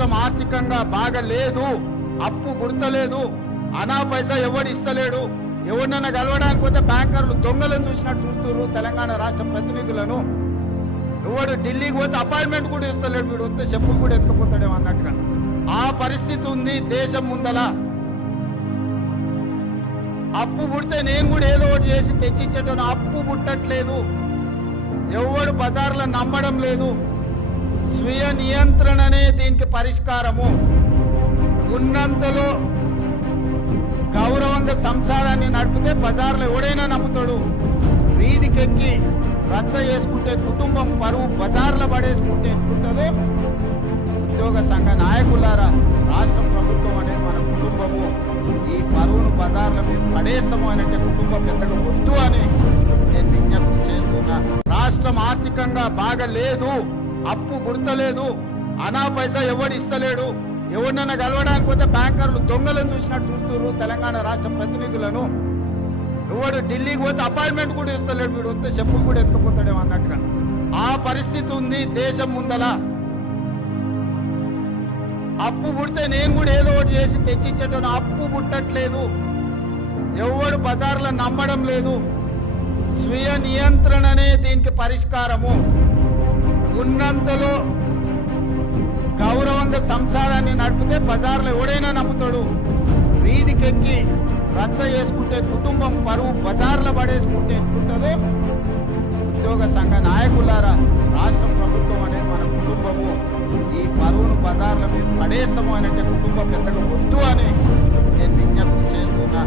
రాష్ట్రం ఆర్థికంగా బాగా లేదు, అప్పు గుర్తలేదు, అనా పైసా ఎవడు ఇస్తలేడు. ఎవరినైనా కలవడానికి పోతే బ్యాంకర్లు దొంగలను చూసినట్టు చూస్తున్నారు తెలంగాణ రాష్ట్ర ప్రతినిధులను. ఎవడు ఢిల్లీకి పోతే అపాయింట్మెంట్ కూడా ఇస్తలేడు, వీడు వస్తే చెప్పులు కూడా ఎత్తుకుపోతాడేమో అన్నట్టుగా ఆ పరిస్థితి ఉంది దేశం ముందల. అప్పు పుడితే నేను కూడా ఏదో ఒకటి చేసి తెచ్చిచ్చేటను, అప్పు పుట్టట్లేదు. ఎవడు బజార్లో నమ్మడం లేదు. స్వీయ నియంత్రణనే దీనికి పరిష్కారము. ఉన్నంతలో గౌరవంగా సంసారాన్ని నడిపితే బజార్లో ఎవడైనా నమ్ముతాడు. వీధికెక్కి రచ్చ చేసుకుంటే కుటుంబం పరువు బజార్లో పడేసుకుంటే ఎట్లుంటుందో. ఉద్యోగ సంఘ నాయకులారా, రాష్ట్ర ప్రభుత్వం అనేది మన కుటుంబము. ఈ పరువును బజార్ల మీద పడేస్తాము అనంటే కుటుంబం పెద్దగా వద్దు అని నేను విజ్ఞప్తి చేస్తున్నా. రాష్ట్రం ఆర్థికంగా బాగా లేదు, అప్పు గుర్తలేదు, అనా పైసా ఎవడు ఇస్తలేడు. ఎవరినైనా కలవడానికి పోతే బ్యాంకర్లు దొంగలను చూసినట్టు చూస్తున్నారు తెలంగాణ రాష్ట్ర ప్రతినిధులను. ఎవడు ఢిల్లీకి పోతే అపాయింట్మెంట్ కూడా ఇస్తలేడు, వీడు వస్తే చెప్పులు కూడా ఎత్తుకుపోతాడేమో అన్నట్టుగా ఆ పరిస్థితి ఉంది దేశం ముందల. అప్పు పుడితే నేను కూడా ఏదో ఒకటి చేసి తెచ్చిచ్చేటను, అప్పు పుట్టట్లేదు. ఎవడు బజార్లో నమ్మడం లేదు. స్వీయ నియంత్రణనే దీనికి పరిష్కారము. ఉన్నంతలో గౌరవంగా సంసారాన్ని నడిపితే బజార్లో ఎవడైనా నమ్ముతాడు. వీధికెక్కి రచ్చ చేసుకుంటే కుటుంబం పరువు బజార్లో పడేసుకుంటే ఎట్లుంటుందో. ఉద్యోగ సంఘ నాయకులారా, రాష్ట్ర ప్రభుత్వం అనేది మన కుటుంబము. ఈ పరువును బజార్ల మీద పడేస్తాము అనంటే కుటుంబం పెద్దగా వద్దు అని నేను విజ్ఞప్తి చేస్తున్నా.